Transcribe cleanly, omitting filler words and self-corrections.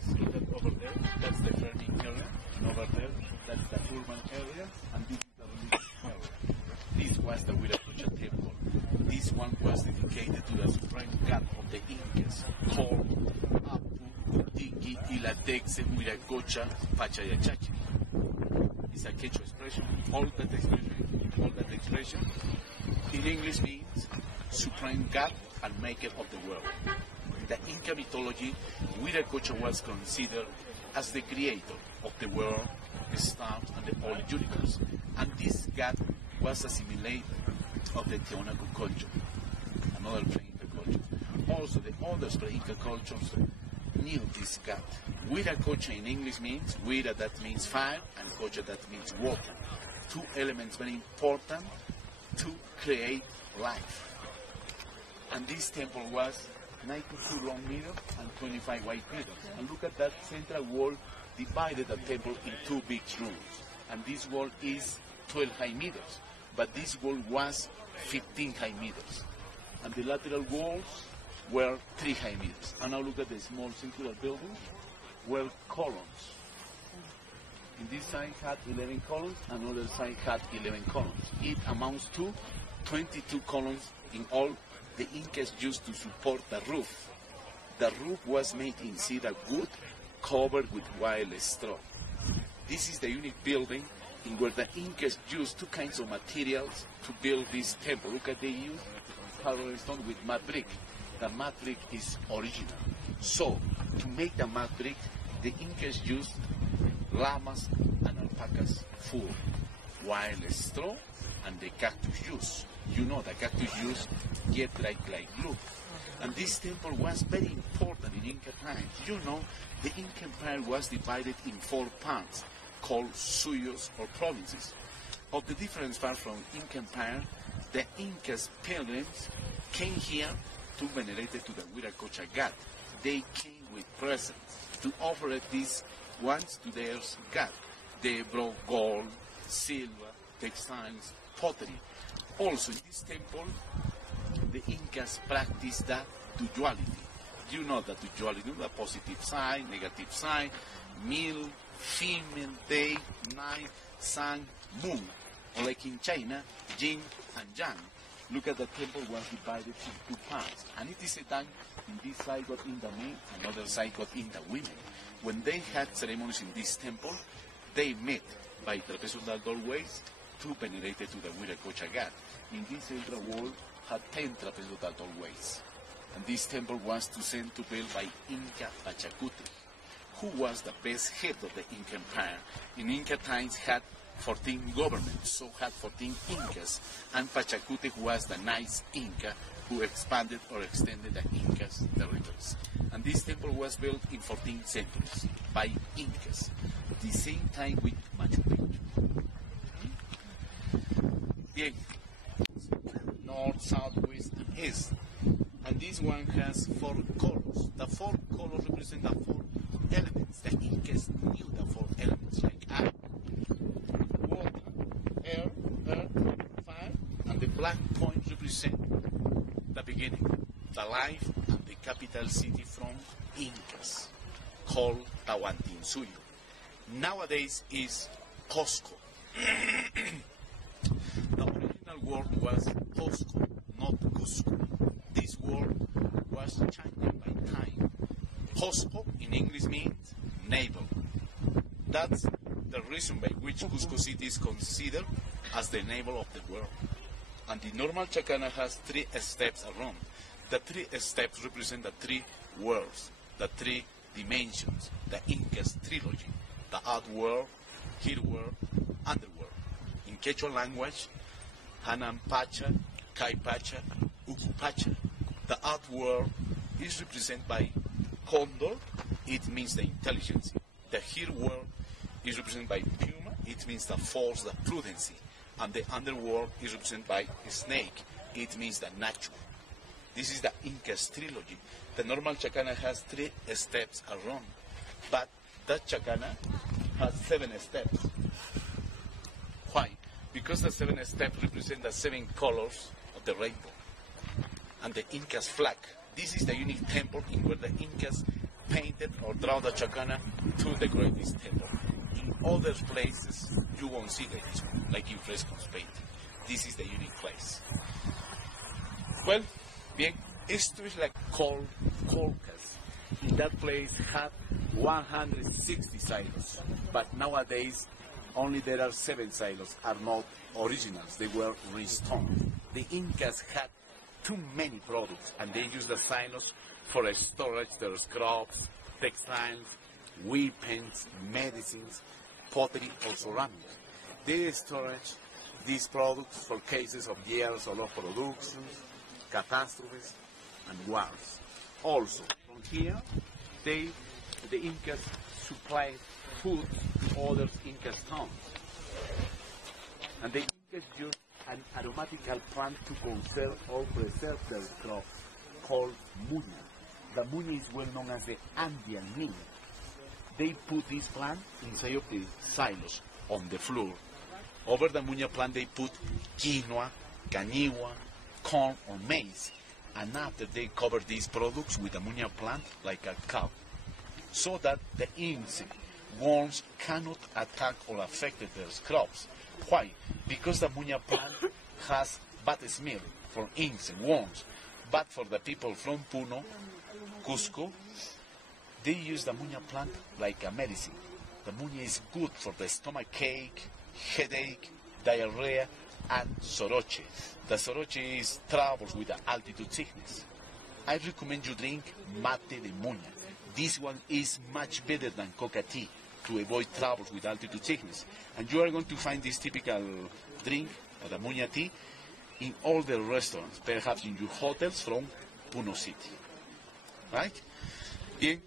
See that over there? That's the farming area. And over there, that's the urban area. And this is the religious area. This was the Weracocha temple. This one was dedicated to the supreme god of the Incas, called Apu, Tiki, Ilatexe, Weracocha, Pachayachachi. It's a Quechua expression. All that expression in English means supreme god and maker of the world. In the Inca mythology, Weracocha was considered as the creator of the world, the stars, and the whole universe. And this god was assimilated of the Tiwanaku culture, another pre-Inca culture. Also, the other pre-Inca cultures knew this god. Weracocha in English means Wera, that means fire, and Cocha, that means water. Two elements very important to create life. And this temple was 92 long meters and 25 wide meters. And look at that central wall divided the temple in two big rooms. And this wall is 12 high meters. But this wall was 15 high meters. And the lateral walls were 3 high meters. And now look at the small circular building, were columns. In this side had 11 columns, and other side had 11 columns. It amounts to 22 columns in all the Incas used to support the roof. The roof was made in cedar wood, covered with wild straw. This is the unique building in where the Incas used two kinds of materials to build this temple. Look at, they used colored stone with mud brick. The mud brick is original. So, to make the mud brick, the Incas used llamas and alpacas for wild straw and the cactus juice. You know, the cactus juice get like glue. And this temple was very important in Inca times. You know, the Inca Empire was divided in 4 parts, called suyos or provinces. Of the difference far from Inca Empire, the Incas pilgrims came here to venerate to the Weracocha god. They came with presents to offer these ones to their god. They brought gold, silver, textiles, pottery. Also in this temple, the Incas practiced the duality. You know the duality, the positive side, negative side, male, female, day, night, sun, moon. Or like in China, yin and yang. Look at the temple was divided in 2 parts. And it is a time in this side got in the men, and other side got in the women. When they had ceremonies in this temple, they met by trapezoidal doorways to venerate to the Weracocha god. In this central wall had 10 trapezoidal doorways. And this temple was to built by Inca Pachacute, who was the best head of the Inca Empire. In Inca times had 14 governments, so had 14 Incas, and Pachacute was the nice Inca who expanded or extended the Incas' territories. And this temple was built in 14th centuries by Incas, at the same time with Machu Picchu. Bien. North, south, west, and east. And this one has 4 colors. The 4 colors represent the 4 elements. The Incas knew the 4 elements, like air, water, air, earth, fire, and the black points represent the beginning, the life, and the capital city from Incas, called Tawantinsuyo. Nowadays is Cosco. The original word was Cosco, not Cusco. This word was changed by time. Cosco in English means navel. That's the reason by which Cusco City is considered as the navel of the world. And the normal Chacana has 3 steps around. The 3 steps represent the 3 worlds, the 3 dimensions, the Inca's trilogy, the Odd World, Here World, Underworld. In Quechua language, Hanan Pacha, Kai Pacha, Uku Pacha. The Odd World is represented by Condor, it means the intelligence. The Here World is represented by Puma, it means the force, the prudency. And the Underworld is represented by Snake, it means the natural. This is the Inca's trilogy. The normal Chacana has 3 steps around, but that Chacana has 7 steps. Why? Because the 7 steps represent the 7 colors of the rainbow. And the Inca's flag. This is the unique temple in where the Incas painted or drawn the chacana to decorate this temple. In other places, you won't see this one, like in frescoes painted. This is the unique place. Well, bien, esto es la Colcas. In that place had 160 silos, but nowadays only there are 7 silos are not originals. They were restored. The Incas had too many products, and they used the silos for storage their crops, textiles, weapons, medicines, pottery, or ceramics. They storage these products for cases of years or low production, catastrophes, and wars. Also, from here, the Incas supplied food to other Incas towns. And the Incas used an aromatical plant to conserve or preserve their crops, called muña. The muña is well known as the Andean mint. They put this plant inside of the silos on the floor. Over the muña plant they put quinoa, cañihua, corn or maize. And after they cover these products with the muña plant like a cup, so that the insect, worms cannot attack or affect their crops. Why? Because the muña plant has bad smell for insects and worms. But for the people from Puno, Cosco, they use the muña plant like a medicine. The muña is good for the stomach ache, headache, diarrhea, and soroche. The soroche is troubles with the altitude sickness. I recommend you drink mate de muña. This one is much better than coca tea to avoid troubles with altitude sickness. And you are going to find this typical drink, the muña tea, in all the restaurants, perhaps in your hotels from Puno City. Right? Bien.